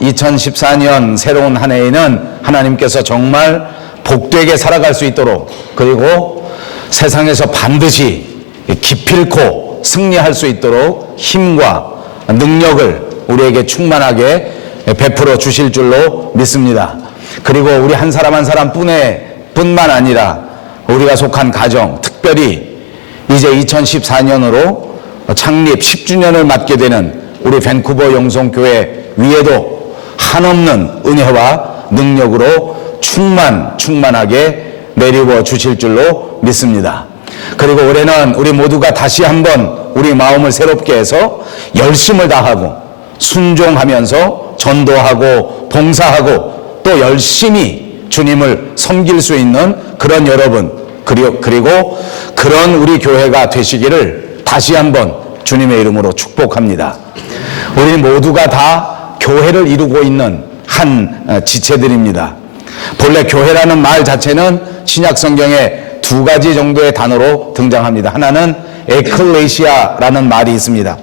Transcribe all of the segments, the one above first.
2014년 새로운 한 해에는 하나님께서 정말 복되게 살아갈 수 있도록, 그리고 세상에서 반드시 기필코 승리할 수 있도록 힘과 능력을 우리에게 충만하게 베풀어 주실 줄로 믿습니다. 그리고 우리 한 사람 한 사람 뿐만 아니라 우리가 속한 가정, 특별히 이제 2014년으로 창립 10주년을 맞게 되는 우리 밴쿠버 영성교회 위에도 한없는 은혜와 능력으로 충만하게 내리워 주실 줄로 믿습니다. 그리고 올해는 우리 모두가 다시 한번 우리 마음을 새롭게 해서 열심을 다하고 순종하면서 전도하고 봉사하고 또 열심히 주님을 섬길 수 있는 그런 여러분, 그리고 그런 우리 교회가 되시기를 다시 한번 주님의 이름으로 축복합니다. 우리 모두가 다 교회를 이루고 있는 한 지체들입니다. 본래 교회라는 말 자체는 신약 성경에 두 가지 정도의 단어로 등장합니다. 하나는 에클레시아라는 말이 있습니다.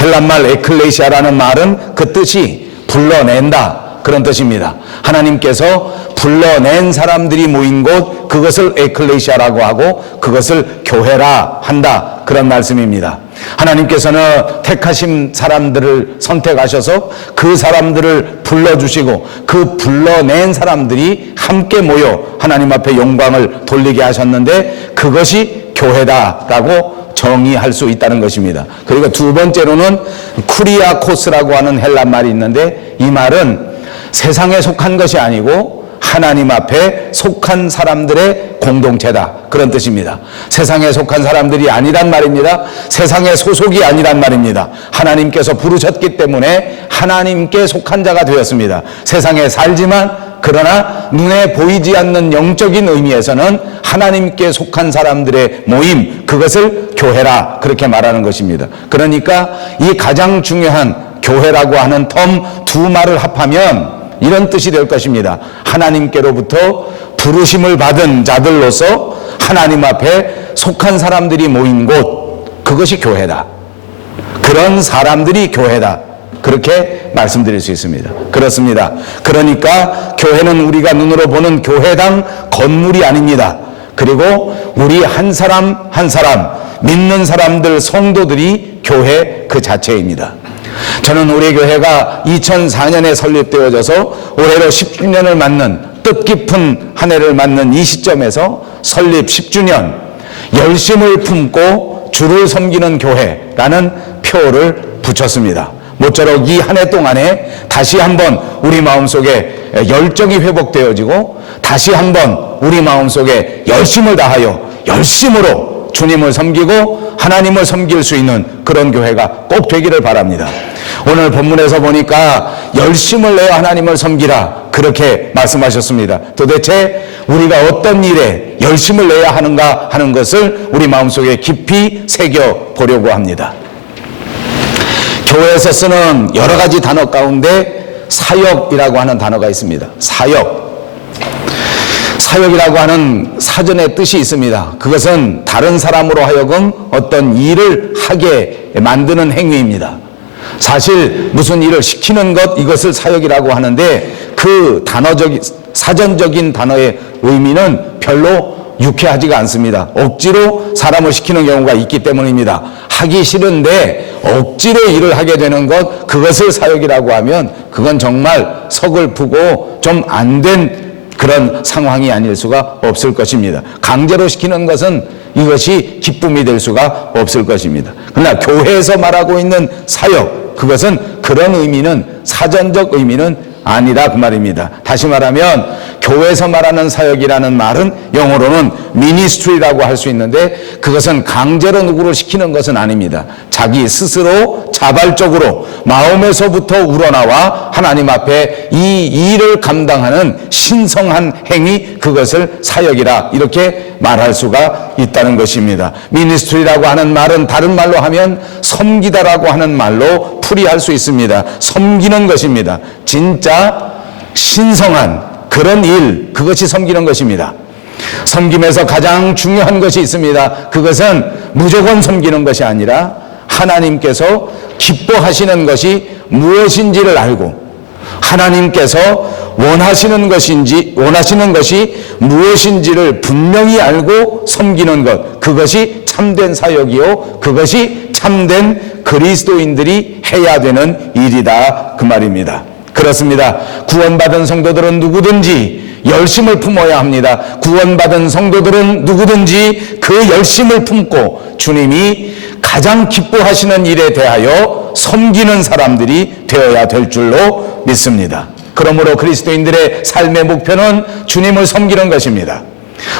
헬란말 에클레시아라는 말은 그 뜻이 불러낸다, 그런 뜻입니다. 하나님께서 불러낸 사람들이 모인 곳, 그것을 에클레시아라고 하고 그것을 교회라 한다, 그런 말씀입니다. 하나님께서는 택하신 사람들을 선택하셔서 그 사람들을 불러주시고 그 불러낸 사람들이 함께 모여 하나님 앞에 영광을 돌리게 하셨는데 그것이 교회다라고 정의할 수 있다는 것입니다. 그리고 두 번째로는 쿠리아코스라고 하는 헬란 말이 있는데 이 말은 세상에 속한 것이 아니고 하나님 앞에 속한 사람들의 공동체다, 그런 뜻입니다. 세상에 속한 사람들이 아니란 말입니다. 세상의 소속이 아니란 말입니다. 하나님께서 부르셨기 때문에 하나님께 속한 자가 되었습니다. 세상에 살지만 그러나 눈에 보이지 않는 영적인 의미에서는 하나님께 속한 사람들의 모임, 그것을 교회라 그렇게 말하는 것입니다. 그러니까 이 가장 중요한 교회라고 하는 텀 두 말을 합하면 이런 뜻이 될 것입니다. 하나님께로부터 부르심을 받은 자들로서 하나님 앞에 속한 사람들이 모인 곳, 그것이 교회다. 그런 사람들이 교회다, 그렇게 말씀드릴 수 있습니다. 그렇습니다. 그러니까 교회는 우리가 눈으로 보는 교회당 건물이 아닙니다. 그리고 우리 한 사람 한 사람, 믿는 사람들, 성도들이 교회 그 자체입니다. 저는 우리 교회가 2004년에 설립되어져서 올해로 10주년을 맞는 뜻깊은 한 해를 맞는 이 시점에서 설립 10주년, 열심을 품고 주를 섬기는 교회라는 표를 붙였습니다. 모쪼록 이 한 해 동안에 다시 한번 우리 마음속에 열정이 회복되어지고 다시 한번 우리 마음속에 열심을 다하여 열심으로 주님을 섬기고 하나님을 섬길 수 있는 그런 교회가 꼭 되기를 바랍니다. 오늘 본문에서 보니까 열심을 내어 하나님을 섬기라, 그렇게 말씀하셨습니다. 도대체 우리가 어떤 일에 열심을 내야 하는가 하는 것을 우리 마음속에 깊이 새겨보려고 합니다. 교회에서 쓰는 여러 가지 단어 가운데 사역이라고 하는 단어가 있습니다. 사역이라고 하는 사전의 뜻이 있습니다. 그것은 다른 사람으로 하여금 어떤 일을 하게 만드는 행위입니다. 사실 무슨 일을 시키는 것, 이것을 사역이라고 하는데 그 사전적인 단어의 의미는 별로 유쾌하지가 않습니다. 억지로 사람을 시키는 경우가 있기 때문입니다. 하기 싫은데 억지로 일을 하게 되는 것, 그것을 사역이라고 하면 그건 정말 서글프고 좀 안 된 그런 상황이 아닐 수가 없을 것입니다. 강제로 시키는 것은 이것이 기쁨이 될 수가 없을 것입니다. 그러나 교회에서 말하고 있는 사역, 그것은 그런 의미는, 사전적 의미는 아니라 그 말입니다. 다시 말하면 교회에서 말하는 사역이라는 말은 영어로는 ministry라고 할 수 있는데 그것은 강제로 누구를 시키는 것은 아닙니다. 자기 스스로 자발적으로 마음에서부터 우러나와 하나님 앞에 이 일을 감당하는 신성한 행위, 그것을 사역이라 이렇게 말할 수가 있다는 것입니다. ministry라고 하는 말은 다른 말로 하면 섬기다라고 하는 말로 풀이할 수 있습니다. 섬기는 것입니다. 진짜 신성한 그런 일, 그것이 섬기는 것입니다. 섬김에서 가장 중요한 것이 있습니다. 그것은 무조건 섬기는 것이 아니라 하나님께서 기뻐하시는 것이 무엇인지를 알고 하나님께서 원하시는 것이 무엇인지를 분명히 알고 섬기는 것, 그것이 참된 사역이요, 그것이 참된 그리스도인들이 해야 되는 일이다, 그 말입니다. 그렇습니다. 구원받은 성도들은 누구든지 열심을 품어야 합니다. 구원받은 성도들은 누구든지 그 열심을 품고 주님이 가장 기뻐하시는 일에 대하여 섬기는 사람들이 되어야 될 줄로 믿습니다. 그러므로 그리스도인들의 삶의 목표는 주님을 섬기는 것입니다.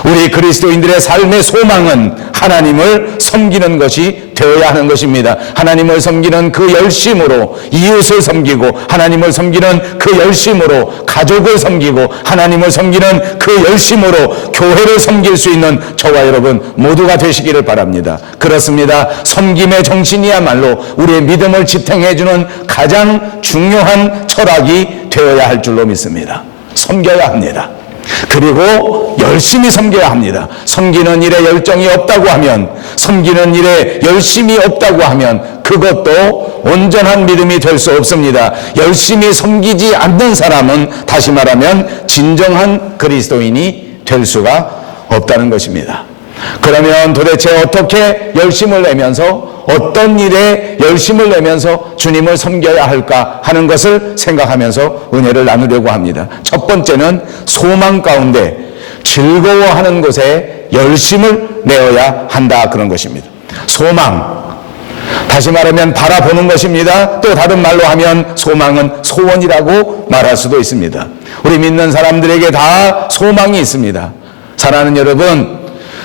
우리 그리스도인들의 삶의 소망은 하나님을 섬기는 것이 되어야 하는 것입니다. 하나님을 섬기는 그 열심으로 이웃을 섬기고, 하나님을 섬기는 그 열심으로 가족을 섬기고, 하나님을 섬기는 그 열심으로 교회를 섬길 수 있는 저와 여러분 모두가 되시기를 바랍니다. 그렇습니다. 섬김의 정신이야말로 우리의 믿음을 지탱해주는 가장 중요한 철학이 되어야 할 줄로 믿습니다. 섬겨야 합니다. 그리고 열심히 섬겨야 합니다. 섬기는 일에 열정이 없다고 하면, 섬기는 일에 열심이 없다고 하면 그것도 온전한 믿음이 될 수 없습니다. 열심히 섬기지 않는 사람은 다시 말하면 진정한 그리스도인이 될 수가 없다는 것입니다. 그러면 도대체 어떻게 열심을 내면서, 어떤 일에 열심을 내면서 주님을 섬겨야 할까 하는 것을 생각하면서 은혜를 나누려고 합니다. 첫 번째는 소망 가운데 즐거워하는 곳에 열심을 내어야 한다, 그런 것입니다. 소망, 다시 말하면 바라보는 것입니다. 또 다른 말로 하면 소망은 소원이라고 말할 수도 있습니다. 우리 믿는 사람들에게 다 소망이 있습니다. 사랑하는 여러분,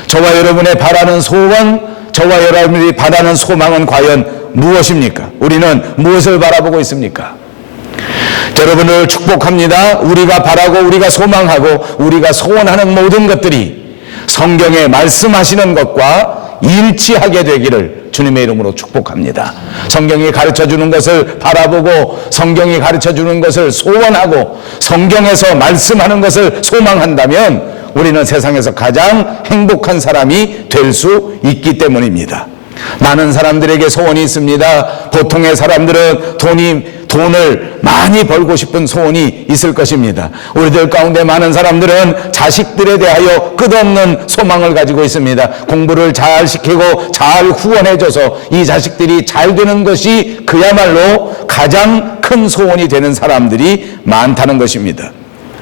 저와 여러분의 바라는 소원, 저와 여러분이 바라는 소망은 과연 무엇입니까? 우리는 무엇을 바라보고 있습니까? 여러분을 축복합니다. 우리가 바라고 우리가 소망하고 우리가 소원하는 모든 것들이 성경에 말씀하시는 것과 일치하게 되기를 주님의 이름으로 축복합니다. 성경이 가르쳐주는 것을 바라보고, 성경이 가르쳐주는 것을 소원하고, 성경에서 말씀하는 것을 소망한다면 우리는 세상에서 가장 행복한 사람이 될 수 있기 때문입니다. 많은 사람들에게 소원이 있습니다. 보통의 사람들은 돈을 많이 벌고 싶은 소원이 있을 것입니다. 우리들 가운데 많은 사람들은 자식들에 대하여 끝없는 소망을 가지고 있습니다. 공부를 잘 시키고 잘 후원해줘서 이 자식들이 잘 되는 것이 그야말로 가장 큰 소원이 되는 사람들이 많다는 것입니다.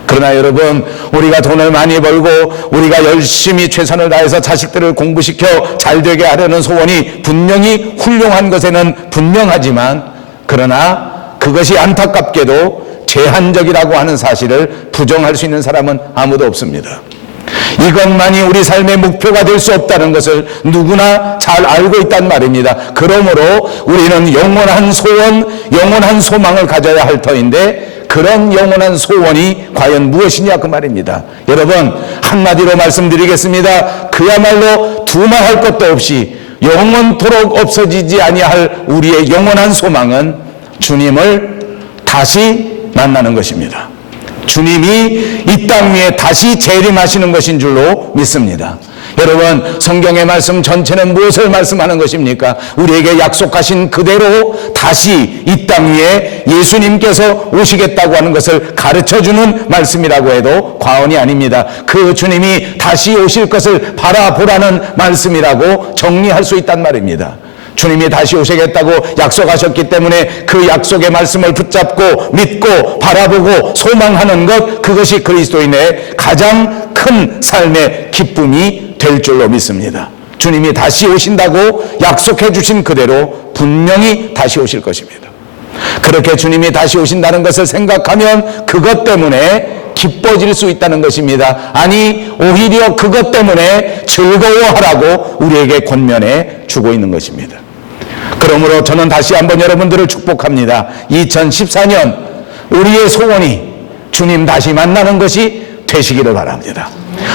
그러나 여러분, 우리가 돈을 많이 벌고 우리가 열심히 최선을 다해서 자식들을 공부시켜 잘되게 하려는 소원이 분명히 훌륭한 것에는 분명하지만, 그러나 그것이 안타깝게도 제한적이라고 하는 사실을 부정할 수 있는 사람은 아무도 없습니다. 이것만이 우리 삶의 목표가 될 수 없다는 것을 누구나 잘 알고 있단 말입니다. 그러므로 우리는 영원한 소원, 영원한 소망을 가져야 할 터인데, 그런 영원한 소원이 과연 무엇이냐, 그 말입니다. 여러분, 한마디로 말씀드리겠습니다. 그야말로 두말할 것도 없이 영원토록 없어지지 아니할 우리의 영원한 소망은 주님을 다시 만나는 것입니다. 주님이 이 땅 위에 다시 재림하시는 것인 줄로 믿습니다. 여러분, 성경의 말씀 전체는 무엇을 말씀하는 것입니까? 우리에게 약속하신 그대로 다시 이 땅 위에 예수님께서 오시겠다고 하는 것을 가르쳐주는 말씀이라고 해도 과언이 아닙니다. 그 주님이 다시 오실 것을 바라보라는 말씀이라고 정리할 수 있단 말입니다. 주님이 다시 오시겠다고 약속하셨기 때문에 그 약속의 말씀을 붙잡고 믿고 바라보고 소망하는 것, 그것이 그리스도인의 가장 큰 삶의 기쁨이 될 줄로 믿습니다. 주님이 다시 오신다고 약속해 주신 그대로 분명히 다시 오실 것입니다. 그렇게 주님이 다시 오신다는 것을 생각하면 그것 때문에 기뻐질 수 있다는 것입니다. 아니, 오히려 그것 때문에 즐거워하라고 우리에게 권면해 주고 있는 것입니다. 그러므로 저는 다시 한번 여러분들을 축복합니다. 2014년 우리의 소원이 주님 다시 만나는 것이 되시기를 바랍니다.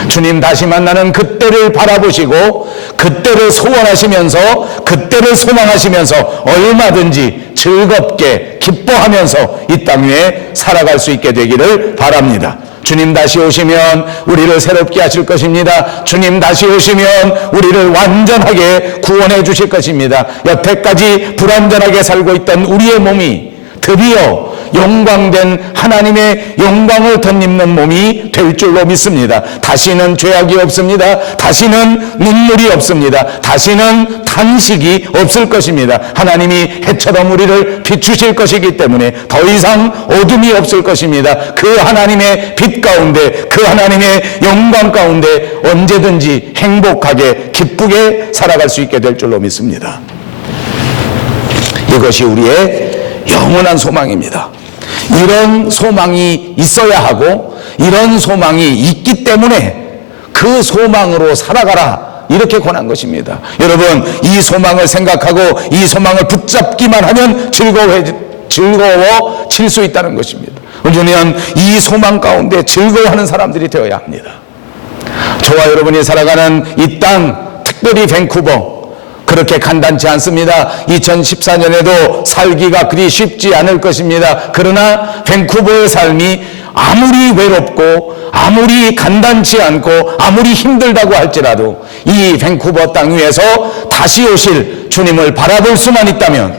주님 다시 만나는 그때를 바라보시고 그때를 소원하시면서 그때를 소망하시면서 얼마든지 즐겁게 기뻐하면서 이 땅 위에 살아갈 수 있게 되기를 바랍니다. 주님 다시 오시면 우리를 새롭게 하실 것입니다. 주님 다시 오시면 우리를 완전하게 구원해 주실 것입니다. 여태까지 불완전하게 살고 있던 우리의 몸이 드디어 영광된 하나님의 영광을 덧입는 몸이 될 줄로 믿습니다. 다시는 죄악이 없습니다. 다시는 눈물이 없습니다. 다시는 탄식이 없을 것입니다. 하나님이 해처럼 우리를 비추실 것이기 때문에 더 이상 어둠이 없을 것입니다. 그 하나님의 빛 가운데, 그 하나님의 영광 가운데 언제든지 행복하게 기쁘게 살아갈 수 있게 될 줄로 믿습니다. 이것이 우리의 영원한 소망입니다. 이런 소망이 있어야 하고 이런 소망이 있기 때문에 그 소망으로 살아가라, 이렇게 권한 것입니다. 여러분, 이 소망을 생각하고 이 소망을 붙잡기만 하면 즐거워질 수 있다는 것입니다. 우리는 이 소망 가운데 즐거워하는 사람들이 되어야 합니다. 저와 여러분이 살아가는 이 땅, 특별히 밴쿠버, 그렇게 간단치 않습니다. 2014년에도 살기가 그리 쉽지 않을 것입니다. 그러나 밴쿠버의 삶이 아무리 외롭고 아무리 간단치 않고 아무리 힘들다고 할지라도 이 밴쿠버 땅 위에서 다시 오실 주님을 바라볼 수만 있다면,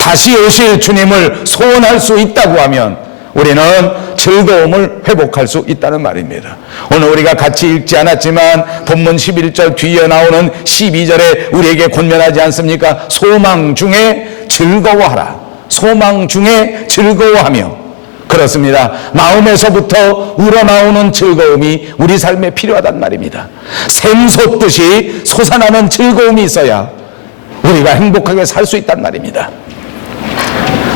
다시 오실 주님을 소원할 수 있다고 하면 우리는 즐거움을 회복할 수 있다는 말입니다. 오늘 우리가 같이 읽지 않았지만 본문 11절 뒤에 나오는 12절에 우리에게 권면하지 않습니까? 소망 중에 즐거워하라. 소망 중에 즐거워하며. 그렇습니다. 마음에서부터 우러나오는 즐거움이 우리 삶에 필요하단 말입니다. 샘솟듯이 솟아나는 즐거움이 있어야 우리가 행복하게 살 수 있단 말입니다.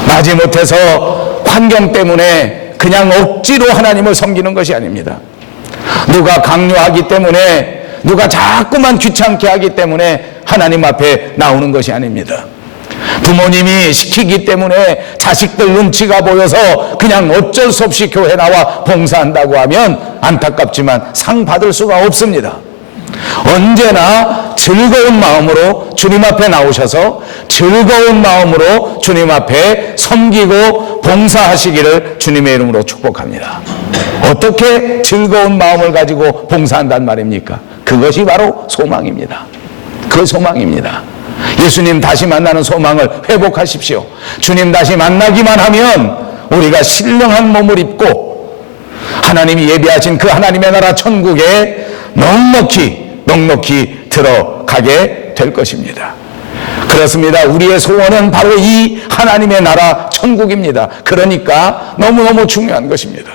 마지못해서 환경 때문에 그냥 억지로 하나님을 섬기는 것이 아닙니다. 누가 강요하기 때문에, 누가 자꾸만 귀찮게 하기 때문에 하나님 앞에 나오는 것이 아닙니다. 부모님이 시키기 때문에 자식들 눈치가 보여서 그냥 어쩔 수 없이 교회 나와 봉사한다고 하면 안타깝지만 상 받을 수가 없습니다. 언제나 즐거운 마음으로 주님 앞에 나오셔서 즐거운 마음으로 주님 앞에 섬기고 봉사하시기를 주님의 이름으로 축복합니다. 어떻게 즐거운 마음을 가지고 봉사한단 말입니까? 그것이 바로 소망입니다. 그 소망입니다. 예수님 다시 만나는 소망을 회복하십시오. 주님 다시 만나기만 하면 우리가 신령한 몸을 입고 하나님이 예비하신 그 하나님의 나라 천국에 넉넉히 들어가게 될 것입니다. 그렇습니다. 우리의 소원은 바로 이 하나님의 나라 천국입니다. 그러니까 너무너무 중요한 것입니다.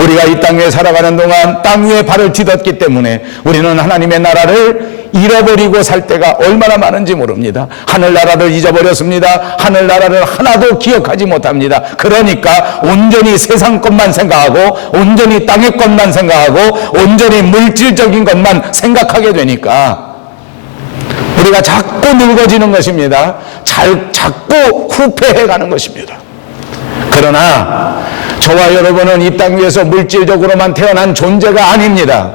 우리가 이 땅에 살아가는 동안 땅 위에 발을 디뎠기 때문에 우리는 하나님의 나라를 잃어버리고 살 때가 얼마나 많은지 모릅니다. 하늘나라를 잊어버렸습니다. 하늘나라를 하나도 기억하지 못합니다. 그러니까 온전히 세상 것만 생각하고 온전히 땅의 것만 생각하고 온전히 물질적인 것만 생각하게 되니까 우리가 자꾸 늙어지는 것입니다. 자꾸 후패해가는 것입니다. 그러나 저와 여러분은 이 땅 위에서 물질적으로만 태어난 존재가 아닙니다.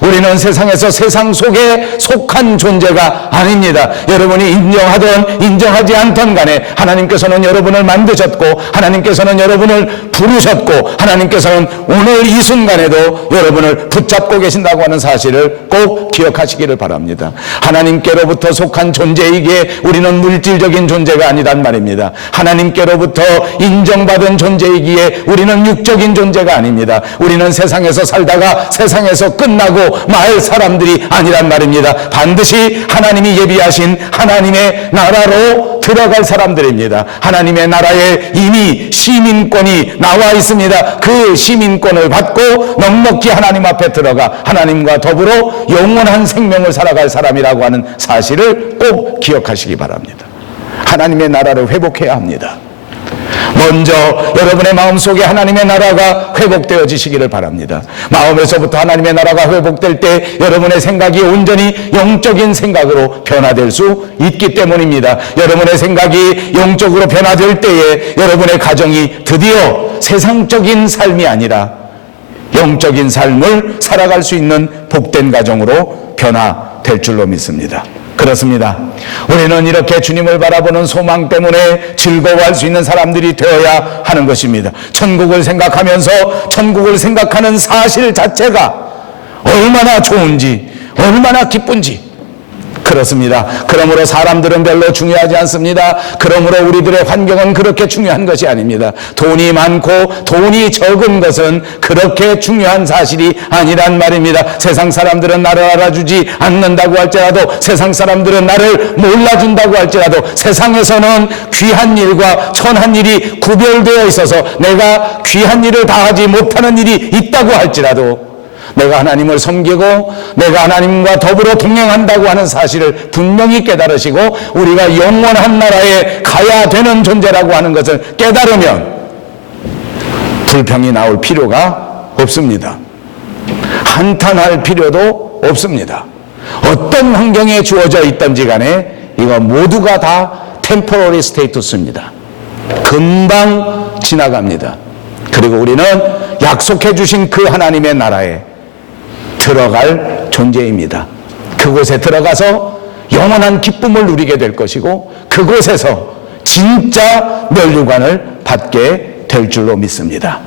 우리는 세상에서 세상 속에 속한 존재가 아닙니다. 여러분이 인정하든 인정하지 않든 간에 하나님께서는 여러분을 만드셨고 하나님께서는 여러분을 부르셨고 하나님께서는 오늘 이 순간에도 여러분을 붙잡고 계신다고 하는 사실을 꼭 기억하시기를 바랍니다. 하나님께로부터 속한 존재이기에 우리는 물질적인 존재가 아니란 말입니다. 하나님께로부터 인정받은 존재이기에 우리는 육적인 존재가 아닙니다. 우리는 세상에서 살다가 세상에서 끝나고 말 사람들이 아니란 말입니다. 반드시 하나님이 예비하신 하나님의 나라로 들어갈 사람들입니다. 하나님의 나라에 이미 시민권이 나와 있습니다. 그 시민권을 받고 넉넉히 하나님 앞에 들어가 하나님과 더불어 영원한 생명을 살아갈 사람이라고 하는 사실을 꼭 기억하시기 바랍니다. 하나님의 나라를 회복해야 합니다. 먼저 여러분의 마음속에 하나님의 나라가 회복되어지시기를 바랍니다. 마음에서부터 하나님의 나라가 회복될 때 여러분의 생각이 온전히 영적인 생각으로 변화될 수 있기 때문입니다. 여러분의 생각이 영적으로 변화될 때에 여러분의 가정이 드디어 세상적인 삶이 아니라 영적인 삶을 살아갈 수 있는 복된 가정으로 변화될 줄로 믿습니다. 그렇습니다. 우리는 이렇게 주님을 바라보는 소망 때문에 즐거워할 수 있는 사람들이 되어야 하는 것입니다. 천국을 생각하면서 천국을 생각하는 사실 자체가 얼마나 좋은지, 얼마나 기쁜지 그렇습니다. 그러므로 사람들은 별로 중요하지 않습니다. 그러므로 우리들의 환경은 그렇게 중요한 것이 아닙니다. 돈이 많고 돈이 적은 것은 그렇게 중요한 사실이 아니란 말입니다. 세상 사람들은 나를 알아주지 않는다고 할지라도, 세상 사람들은 나를 몰라준다고 할지라도, 세상에서는 귀한 일과 천한 일이 구별되어 있어서 내가 귀한 일을 다하지 못하는 일이 있다고 할지라도, 내가 하나님을 섬기고 내가 하나님과 더불어 동행한다고 하는 사실을 분명히 깨달으시고 우리가 영원한 나라에 가야 되는 존재라고 하는 것을 깨달으면 불평이 나올 필요가 없습니다. 한탄할 필요도 없습니다. 어떤 환경에 주어져 있든지 간에 이거 모두가 다 템포러리 스테이투스입니다. 금방 지나갑니다. 그리고 우리는 약속해 주신 그 하나님의 나라에 들어갈 존재입니다. 그곳에 들어가서 영원한 기쁨을 누리게 될 것이고 그곳에서 진짜 면류관을 받게 될 줄로 믿습니다.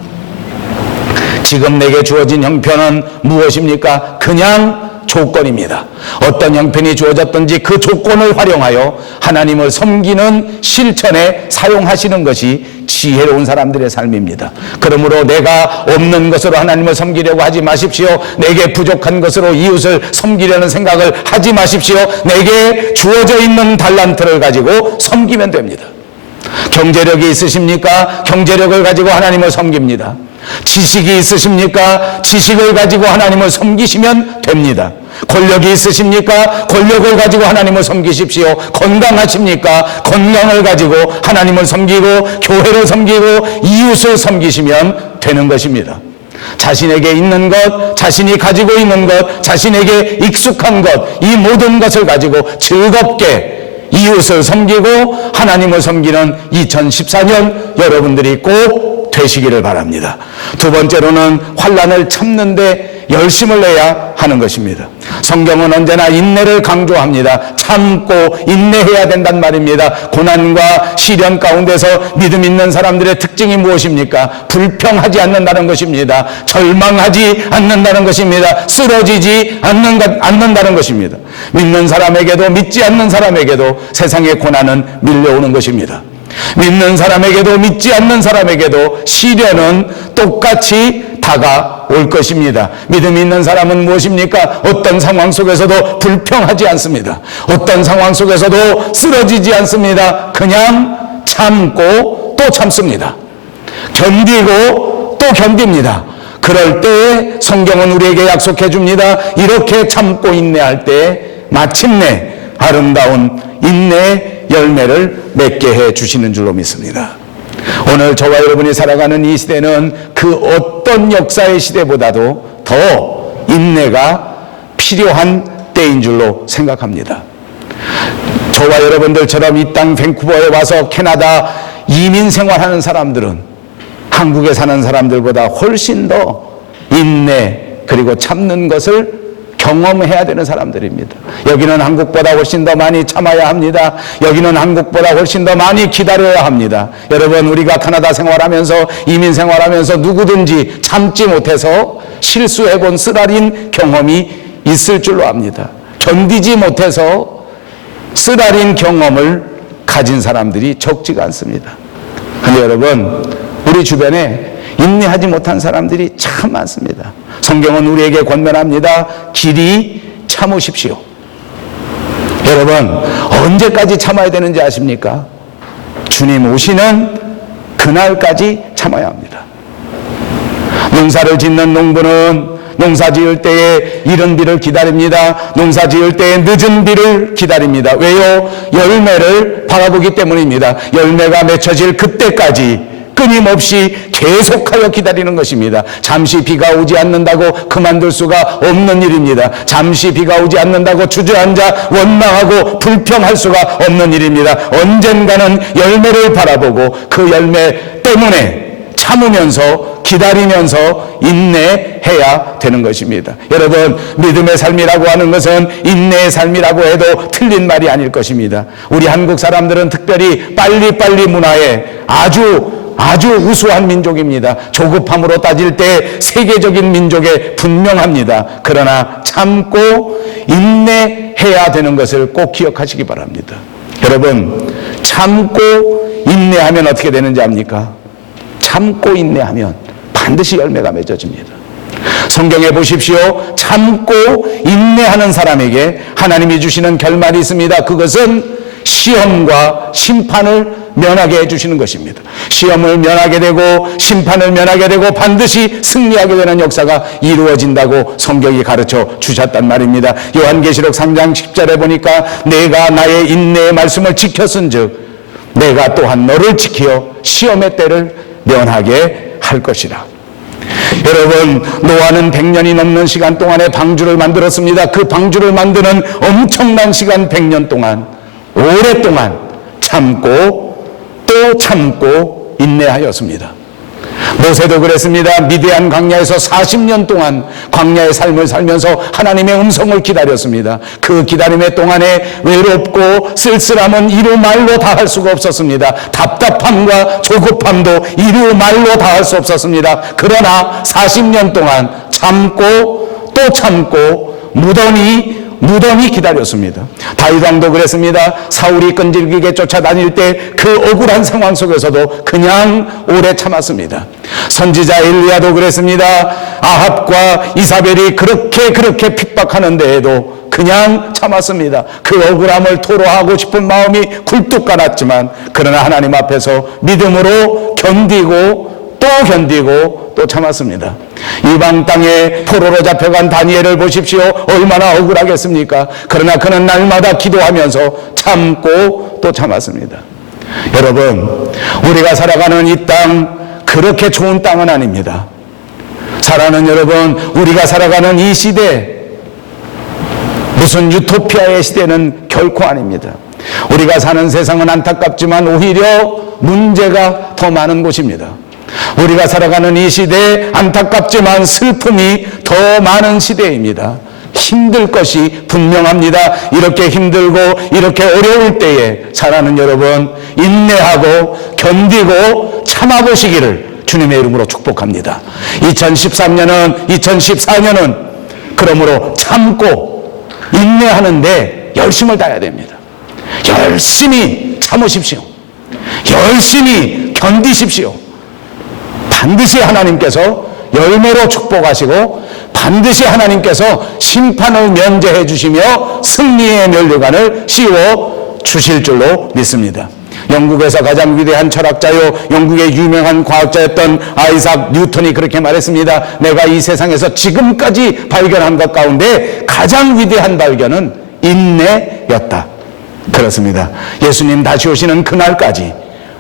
지금 내게 주어진 형편은 무엇입니까? 그냥 조건입니다. 어떤 형편이 주어졌든지 그 조건을 활용하여 하나님을 섬기는 실천에 사용하시는 것이 지혜로운 사람들의 삶입니다. 그러므로 내가 없는 것으로 하나님을 섬기려고 하지 마십시오. 내게 부족한 것으로 이웃을 섬기려는 생각을 하지 마십시오. 내게 주어져 있는 달란트를 가지고 섬기면 됩니다. 경제력이 있으십니까? 경제력을 가지고 하나님을 섬깁니다. 지식이 있으십니까? 지식을 가지고 하나님을 섬기시면 됩니다. 권력이 있으십니까? 권력을 가지고 하나님을 섬기십시오. 건강하십니까? 건강을 가지고 하나님을 섬기고 교회를 섬기고 이웃을 섬기시면 되는 것입니다. 자신에게 있는 것, 자신이 가지고 있는 것, 자신에게 익숙한 것, 이 모든 것을 가지고 즐겁게 이웃을 섬기고 하나님을 섬기는 2014년 여러분들이 꼭 되시기를 바랍니다. 두 번째로는 환난을 참는데 열심을 내야 하는 것입니다. 성경은 언제나 인내를 강조합니다. 참고 인내해야 된단 말입니다. 고난과 시련 가운데서 믿음 있는 사람들의 특징이 무엇입니까? 불평하지 않는다는 것입니다. 절망하지 않는다는 것입니다. 쓰러지지 않는다는 것입니다. 믿는 사람에게도 믿지 않는 사람에게도 세상의 고난은 밀려오는 것입니다. 믿는 사람에게도 믿지 않는 사람에게도 시련은 똑같이 다가올 것입니다. 믿음이 있는 사람은 무엇입니까? 어떤 상황 속에서도 불평하지 않습니다. 어떤 상황 속에서도 쓰러지지 않습니다. 그냥 참고 또 참습니다. 견디고 또 견딥니다. 그럴 때 성경은 우리에게 약속해 줍니다. 이렇게 참고 인내할 때 마침내 아름다운 인내의 열매를 맺게 해 주시는 줄로 믿습니다. 오늘 저와 여러분이 살아가는 이 시대는 그 어떤 역사의 시대보다도 더 인내가 필요한 때인 줄로 생각합니다. 저와 여러분들처럼 이 땅 밴쿠버에 와서 캐나다 이민 생활하는 사람들은 한국에 사는 사람들보다 훨씬 더 인내 그리고 참는 것을 경험해야 되는 사람들입니다. 여기는 한국보다 훨씬 더 많이 참아야 합니다. 여기는 한국보다 훨씬 더 많이 기다려야 합니다. 여러분, 우리가 캐나다 생활하면서 이민 생활하면서 누구든지 참지 못해서 실수해본 쓰라린 경험이 있을 줄로 압니다. 견디지 못해서 쓰라린 경험을 가진 사람들이 적지가 않습니다. 그런데 여러분, 우리 주변에 인내하지 못한 사람들이 참 많습니다. 성경은 우리에게 권면합니다. 길이 참으십시오. 여러분, 언제까지 참아야 되는지 아십니까? 주님 오시는 그날까지 참아야 합니다. 농사를 짓는 농부는 농사 지을 때에 이른 비를 기다립니다. 농사 지을 때에 늦은 비를 기다립니다. 왜요? 열매를 바라보기 때문입니다. 열매가 맺혀질 그때까지 끊임없이 계속하여 기다리는 것입니다. 잠시 비가 오지 않는다고 그만둘 수가 없는 일입니다. 잠시 비가 오지 않는다고 주저앉아 원망하고 불평할 수가 없는 일입니다. 언젠가는 열매를 바라보고 그 열매 때문에 참으면서 기다리면서 인내해야 되는 것입니다. 여러분, 믿음의 삶이라고 하는 것은 인내의 삶이라고 해도 틀린 말이 아닐 것입니다. 우리 한국 사람들은 특별히 빨리빨리 문화에 아주 우수한 민족입니다. 조급함으로 따질 때 세계적인 민족에 분명합니다. 그러나 참고 인내해야 해야 되는 것을 꼭 기억하시기 바랍니다. 여러분, 참고 인내하면 어떻게 되는지 압니까? 참고 인내하면 반드시 열매가 맺어집니다. 성경에 보십시오. 참고 인내하는 사람에게 하나님이 주시는 결말이 있습니다. 그것은 시험과 심판을 면하게 해주시는 것입니다. 시험을 면하게 되고 심판을 면하게 되고 반드시 승리하게 되는 역사가 이루어진다고 성경이 가르쳐 주셨단 말입니다. 요한계시록 3장 10절에 보니까 내가 나의 인내의 말씀을 지켰은즉 내가 또한 너를 지키어 시험의 때를 면하게 할 것이라. 여러분, 노아는 100년이 넘는 시간 동안에 방주를 만들었습니다. 그 방주를 만드는 엄청난 시간 100년 동안 오랫동안 참고 또 참고 인내하였습니다. 모세도 그랬습니다. 미디안 광야에서 40년 동안 광야의 삶을 살면서 하나님의 음성을 기다렸습니다. 그 기다림의 동안에 외롭고 쓸쓸함은 이루 말로 다 할 수가 없었습니다. 답답함과 조급함도 이루 말로 다 할 수 없었습니다. 그러나 40년 동안 참고 또 참고 무덤이 기다렸습니다. 다윗 왕도 그랬습니다. 사울이 끈질기게 쫓아다닐 때 그 억울한 상황 속에서도 그냥 오래 참았습니다. 선지자 엘리야도 그랬습니다. 아합과 이사벨이 그렇게 핍박하는 데에도 그냥 참았습니다. 그 억울함을 토로하고 싶은 마음이 굴뚝 같았지만 그러나 하나님 앞에서 믿음으로 견디고 또 참았습니다. 이방 땅에 포로로 잡혀간 다니엘을 보십시오. 얼마나 억울하겠습니까? 그러나 그는 날마다 기도하면서 참고 또 참았습니다. 여러분, 우리가 살아가는 이 땅 그렇게 좋은 땅은 아닙니다. 사랑하는 여러분, 우리가 살아가는 이 시대 무슨 유토피아의 시대는 결코 아닙니다. 우리가 사는 세상은 안타깝지만 오히려 문제가 더 많은 곳입니다. 우리가 살아가는 이 시대 안타깝지만 슬픔이 더 많은 시대입니다. 힘들 것이 분명합니다. 이렇게 힘들고 이렇게 어려울 때에 사랑하는 여러분, 인내하고 견디고 참아보시기를 주님의 이름으로 축복합니다. 2014년은 그러므로 참고 인내하는데 열심을 다해야 됩니다. 열심히 참으십시오. 열심히 견디십시오. 반드시 하나님께서 열매로 축복하시고 반드시 하나님께서 심판을 면제해 주시며 승리의 면류관을 씌워 주실 줄로 믿습니다. 영국에서 가장 위대한 철학자요 영국의 유명한 과학자였던 아이삭 뉴턴이 그렇게 말했습니다. 내가 이 세상에서 지금까지 발견한 것 가운데 가장 위대한 발견은 인내였다. 그렇습니다. 예수님 다시 오시는 그날까지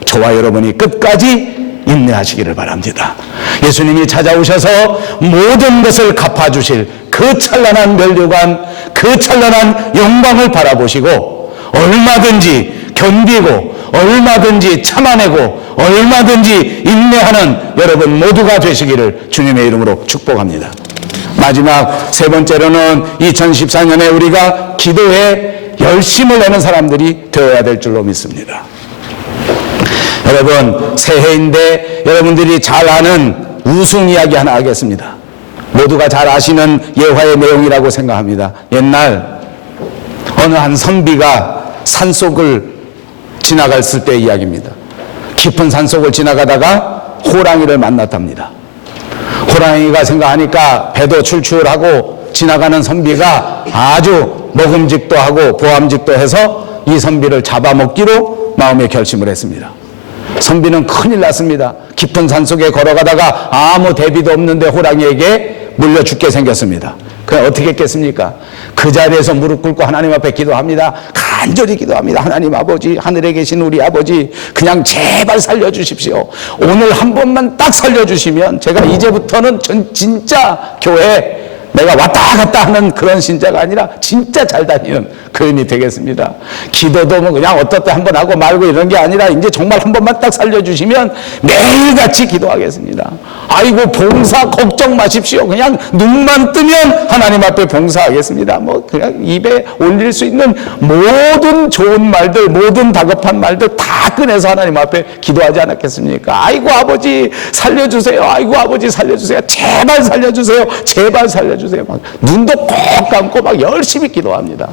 저와 여러분이 끝까지 인내하시기를 바랍니다. 예수님이 찾아오셔서 모든 것을 갚아주실 그 찬란한 면류관, 그 찬란한 영광을 바라보시고 얼마든지 견디고 얼마든지 참아내고 얼마든지 인내하는 여러분 모두가 되시기를 주님의 이름으로 축복합니다. 마지막 세 번째로는 2014년에 우리가 기도에 열심을 내는 사람들이 되어야 될 줄로 믿습니다. 여러분, 새해인데 여러분들이 잘 아는 우승 이야기 하나 하겠습니다. 모두가 잘 아시는 예화의 내용이라고 생각합니다. 옛날 어느 한 선비가 산속을 지나갔을 때의 이야기입니다. 깊은 산속을 지나가다가 호랑이를 만났답니다. 호랑이가 생각하니까 배도 출출하고 지나가는 선비가 아주 먹음직도 하고 보암직도 해서 이 선비를 잡아먹기로 마음의 결심을 했습니다. 선비는 큰일 났습니다. 깊은 산속에 걸어가다가 아무 대비도 없는데 호랑이에게 물려 죽게 생겼습니다. 그럼 어떻게 했겠습니까? 그 자리에서 무릎 꿇고 하나님 앞에 기도합니다. 간절히 기도합니다. 하나님 아버지, 하늘에 계신 우리 아버지, 그냥 제발 살려주십시오. 오늘 한 번만 딱 살려주시면 제가 이제부터는 진짜 교회 내가 왔다 갔다 하는 그런 신자가 아니라 진짜 잘 다니는 그림이 되겠습니다. 기도도 뭐 그냥 어떨 때 한 번 하고 말고 이런 게 아니라 이제 정말 한 번만 딱 살려주시면 매일같이 기도하겠습니다. 아이고 봉사 걱정 마십시오. 그냥 눈만 뜨면 하나님 앞에 봉사하겠습니다. 뭐 그냥 입에 올릴 수 있는 모든 좋은 말들, 모든 다급한 말들 다 꺼내서 하나님 앞에 기도하지 않았겠습니까? 아이고 아버지 살려주세요. 아이고 아버지 살려주세요. 제발 살려주세요. 제발 살려주세요. 막 눈도 꼭 감고 막 열심히 기도합니다.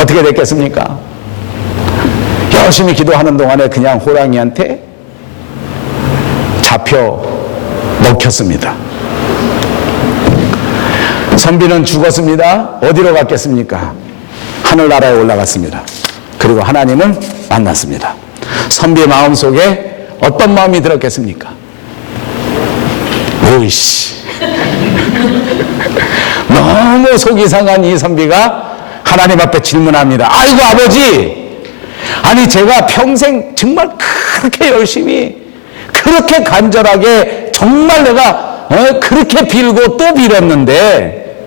어떻게 됐겠습니까? 열심히 기도하는 동안에 그냥 호랑이한테 잡혀 먹혔습니다. 선비는 죽었습니다. 어디로 갔겠습니까? 하늘나라에 올라갔습니다. 그리고 하나님을 만났습니다. 선비의 마음속에 어떤 마음이 들었겠습니까? 오이씨, 너무 속이 상한 이 선비가 하나님 앞에 질문합니다. 아이고 아버지, 아니 제가 평생 정말 그렇게 열심히 그렇게 간절하게 정말 내가 그렇게 빌고 또 빌었는데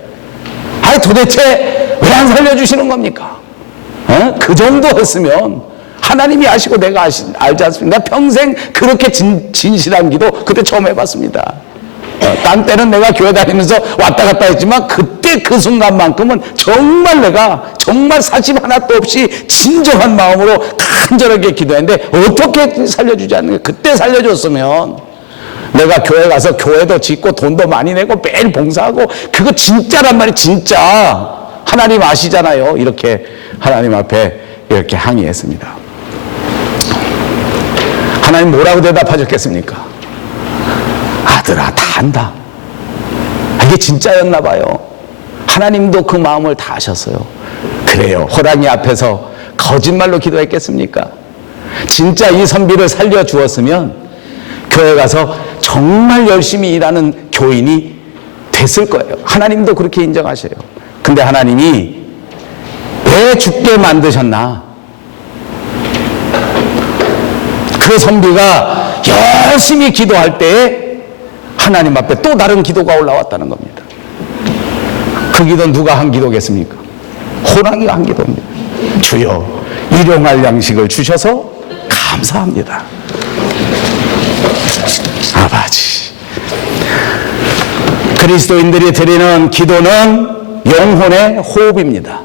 아니 도대체 왜 안 살려주시는 겁니까? 그 정도 했으면 하나님이 아시고 내가 알지 않습니까? 평생 그렇게 진실한 기도 그때 처음 해봤습니다. 딴 때는 내가 교회 다니면서 왔다 갔다 했지만 그때 그 순간만큼은 정말 내가 정말 사심 하나도 없이 진정한 마음으로 간절하게 기도했는데 어떻게 살려주지 않는 거예요? 그때 살려줬으면 내가 교회 가서 교회도 짓고 돈도 많이 내고 매일 봉사하고 그거 진짜란 말이 진짜 하나님 아시잖아요. 이렇게 하나님 앞에 이렇게 항의했습니다. 하나님 뭐라고 대답하셨겠습니까? 아들아 다 안다. 이게 진짜였나 봐요. 하나님도 그 마음을 다 아셨어요. 그래요. 호랑이 앞에서 거짓말로 기도했겠습니까? 진짜 이 선비를 살려주었으면 교회 가서 정말 열심히 일하는 교인이 됐을 거예요. 하나님도 그렇게 인정하셔요. 근데 하나님이 왜 죽게 만드셨나? 그 선비가 열심히 기도할 때에 하나님 앞에 또 다른 기도가 올라왔다는 겁니다. 그 기도는 누가 한 기도겠습니까? 호랑이가 한 기도입니다. 주여 일용할 양식을 주셔서 감사합니다. 아버지, 그리스도인들이 드리는 기도는 영혼의 호흡입니다.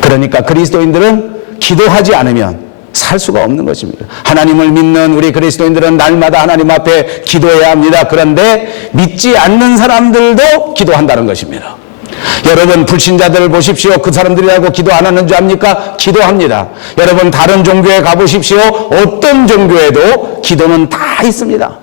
그러니까 그리스도인들은 기도하지 않으면 살 수가 없는 것입니다. 하나님을 믿는 우리 그리스도인들은 날마다 하나님 앞에 기도해야 합니다. 그런데 믿지 않는 사람들도 기도한다는 것입니다. 여러분 불신자들을 보십시오. 그 사람들이라고 기도 안 하는 줄 압니까? 기도합니다. 여러분 다른 종교에 가보십시오. 어떤 종교에도 기도는 다 있습니다.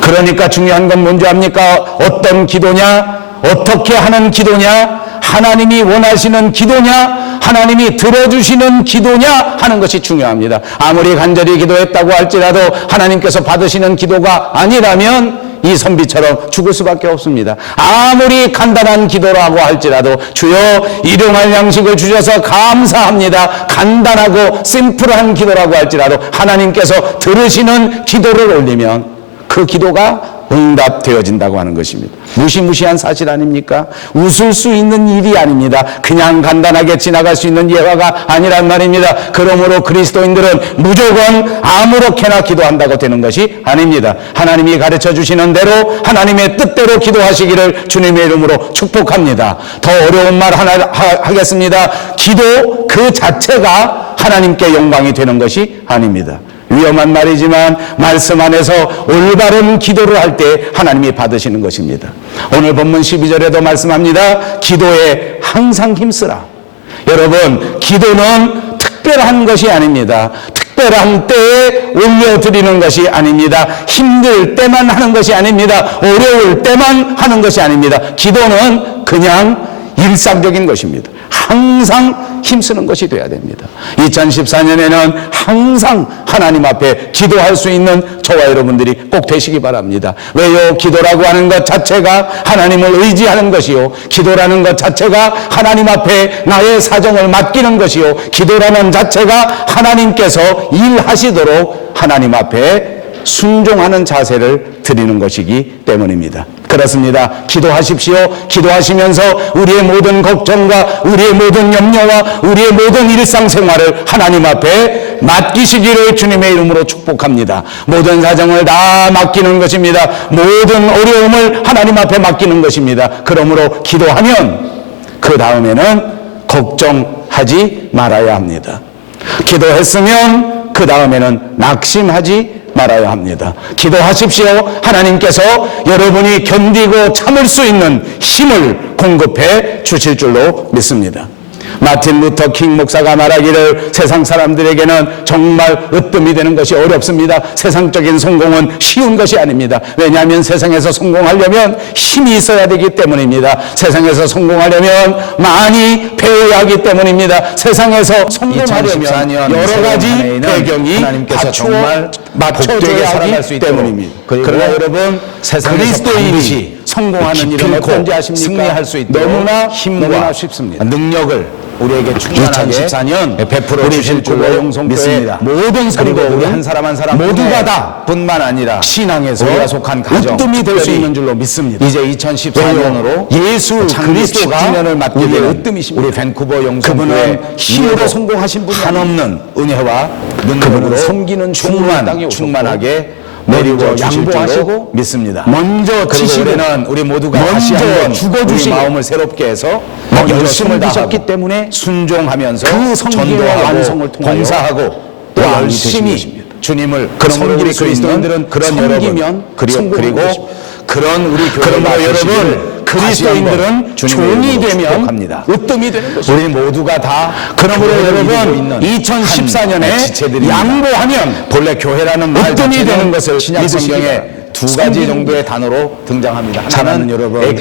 그러니까 중요한 건 뭔지 압니까? 어떤 기도냐? 어떻게 하는 기도냐? 하나님이 원하시는 기도냐? 하나님이 들어주시는 기도냐? 하는 것이 중요합니다. 아무리 간절히 기도했다고 할지라도 하나님께서 받으시는 기도가 아니라면 이 선비처럼 죽을 수밖에 없습니다. 아무리 간단한 기도라고 할지라도 주여 일용할 양식을 주셔서 감사합니다. 간단하고 심플한 기도라고 할지라도 하나님께서 들으시는 기도를 올리면 그 기도가 응답되어진다고 하는 것입니다. 무시무시한 사실 아닙니까? 웃을 수 있는 일이 아닙니다. 그냥 간단하게 지나갈 수 있는 예화가 아니란 말입니다. 그러므로 그리스도인들은 무조건 아무렇게나 기도한다고 되는 것이 아닙니다. 하나님이 가르쳐 주시는 대로 하나님의 뜻대로 기도하시기를 주님의 이름으로 축복합니다. 더 어려운 말 하나 하겠습니다. 기도 그 자체가 하나님께 영광이 되는 것이 아닙니다. 위험한 말이지만 말씀 안에서 올바른 기도를 할 때 하나님이 받으시는 것입니다. 오늘 본문 12절에도 말씀합니다. 기도에 항상 힘쓰라. 여러분 기도는 특별한 것이 아닙니다. 특별한 때에 올려드리는 것이 아닙니다. 힘들 때만 하는 것이 아닙니다. 어려울 때만 하는 것이 아닙니다. 기도는 그냥 일상적인 것입니다. 항상 힘쓰는 것이 돼야 됩니다. 2014년에는 항상 하나님 앞에 기도할 수 있는 저와 여러분들이 꼭 되시기 바랍니다. 왜요? 기도라고 하는 것 자체가 하나님을 의지하는 것이요, 기도라는 것 자체가 하나님 앞에 나의 사정을 맡기는 것이요, 기도라는 자체가 하나님께서 일하시도록 하나님 앞에 순종하는 자세를 드리는 것이기 때문입니다. 그렇습니다. 기도하십시오. 기도하시면서 우리의 모든 걱정과 우리의 모든 염려와 우리의 모든 일상생활을 하나님 앞에 맡기시기를 주님의 이름으로 축복합니다. 모든 사정을 다 맡기는 것입니다. 모든 어려움을 하나님 앞에 맡기는 것입니다. 그러므로 기도하면 그 다음에는 걱정하지 말아야 합니다. 기도했으면 그 다음에는 낙심하지 말아야 합니다. 기도하십시오. 하나님께서 여러분이 견디고 참을 수 있는 힘을 공급해 주실 줄로 믿습니다. 마틴 루터 킹 목사가 말하기를 세상 사람들에게는 정말 으뜸이 되는 것이 어렵습니다. 세상적인 성공은 쉬운 것이 아닙니다. 왜냐하면 세상에서 성공하려면 힘이 있어야 되기 때문입니다. 세상에서 성공하려면 많이 배워야 하기 때문입니다. 세상에서 성공하려면 여러 가지 배경이 하나님께서 갖추어 정말 맞춰져야 살아갈 수 하기 있도록. 때문입니다. 그러나 여러분, 세상에서 그리스도인이 성공하는 일은 어떤지 아십니까? 승리할 수 있도록 너무나 힘과 너무나 쉽습니다. 능력을 우리에게 충만하게 2014년 베풀어 우리 주실 줄로 빈쿠버 용성교회 믿습니다. 모든 그리고 성도들 우리 한 사람 한 사람 모두가 다 뿐만 아니라 신앙에서 우리가 속한 가정, 으뜸이 될 수 특별히 있는 줄로 믿습니다. 이제 2014년으로 예수 그리스도가 10주년을 맞게 우리의 되는 으뜸이십니다. 우리 밴쿠버 용성교회 그분은 힘으로 성공하신 분이 한없는 은혜와 그분은 능력으로 섬기는 충만 땅에 충만하게 내리고 먼저 주실 양보하시고 줄로 믿습니다. 먼저 그리고 치시고 우리는 우리 모두가 먼저 다시 한번 우리 죽어주시고 마음을 새롭게 해서 먼저 열심을 섬기셨기 다하고 때문에 순종하면서 그 성기와 전도하고 완성을 통하여 봉사하고 또 왕이 열심히 되신 것입니다. 주님을 그러므로 섬길 우리 수 있는 그리스도인들은 그런 섬기면 여러분 성공하는 그리고 것입니다. 그런 우리 그러므로 교회가 여러분, 그리스도인들은 종이 되면 합니다. 으뜸이 되는 것입니다. 우리 모두가 다 그러므로 교회를 이루고 여러분, 있는 2014년에 지체들입니다. 양보하면 본래 교회라는 말 으뜸이 자체는 되는 것을 신약 믿으시기 성경에 바랍니다. 두 가지 정도의 단어로 등장합니다. 저는 하나는 여러분 우리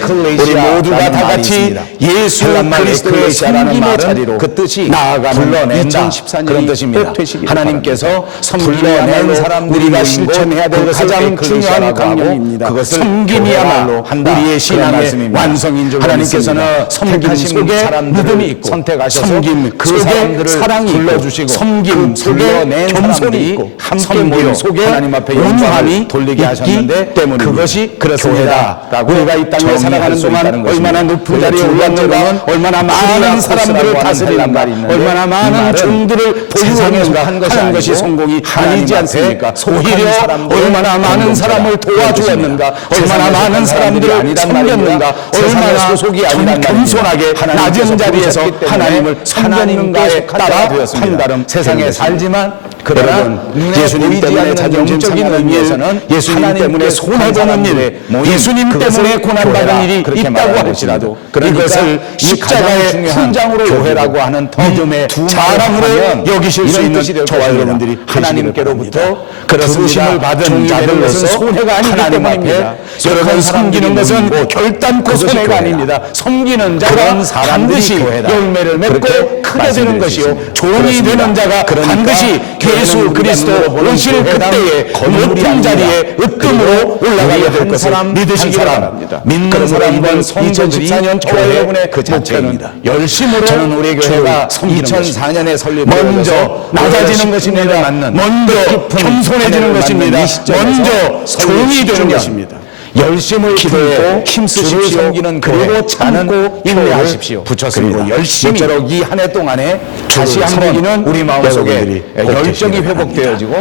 모두가 다 같이 예수 그리스도의 에클레시아라는 섬김의 말은 자리로 그 뜻이 나아가는 불러낸다 2014년이 그런 뜻입니다. 꼭 되시기를 하나님께서 섬김이야말로 불러낸 사람들이 우리가 모인 실천해야 될 곳, 그것을 가장 중요한 에클레시아라고 하고 강령입니다. 그것을 섬김이야말로 교회로 한다. 우리의 그런 신앙의 말씀입니다. 완성인 줄 하나님께서는 믿습니다. 섬김 택하신 속에 사람들을 믿음이 있고 선택하셔서 섬김 그 속에 사람들을 사랑이 불러주시고 있고 섬김 그 속에 불러낸 겸손이 사람들이 있고 함께 섬김 모여 속에 하나님 앞에 온유함이 영광을 돌리게 하셨는데 때문입니다. 그것이 그렇습니다라고 우리가 이 땅에 정의할 살아가는 수 동안 있다는 얼마나 것입니다. 높은 자리에 그리고 두 올랐는가, 번째로는 얼마나 많은 사람들을 다스리는가, 얼마나 많은 종들을 보유했는가 하는 것이 성공이 아니지 않습니까? 오히려 얼마나 많은 사람을 도와주었는가, 얼마나 많은 사람들을 섬겼는가, 얼마나 참 겸손하게 낮은 자리에서 하나님을 섬겼는가에 따라 판단은 세상에 살지만 그러나 예수님 때문에 영적인 의미에서는 예수님 때문에 손해보는 일, 예수님 때문에 고난받은 일이 있다고 할지라도 이것을 십자가의 훈장으로 교회라고 하는 믿음의 자랑으로 여기실 수 있는 저와 여러분들이 하나님께로부터 부르심을 받은 자들로서 손해가 아니기 때문입니다. 여러분, 섬기는 것은 결단코 손해가 아닙니다. 섬기는 자가 반드시 열매를 맺고 크게 되는 것이요, 종이 되는 자가 반드시 예수 그리스도 오실 그때에 높은 자리에 으뜸으로 올라가게 될 것을 믿으시기 바랍니다. 믿는 사람은 2014년 저와 여러분의 그 자체입니다. 열심으로 저는 우리 교회가 섬기는 2004년에 설립 먼저 낮아지는 것입니다. 먼저 겸손해지는 것입니다. 먼저 종이 되는 것입니다. 열심을 기도에 힘쓰십시오. 섬기는 그리고 참고 인내하십시오. 붙였습니다. 그리고 열심히 모쪼록 이 한 해 동안에 다시 주를 한번 섬기는 우리 마음속에 여러분들이 열정이 회복되어지고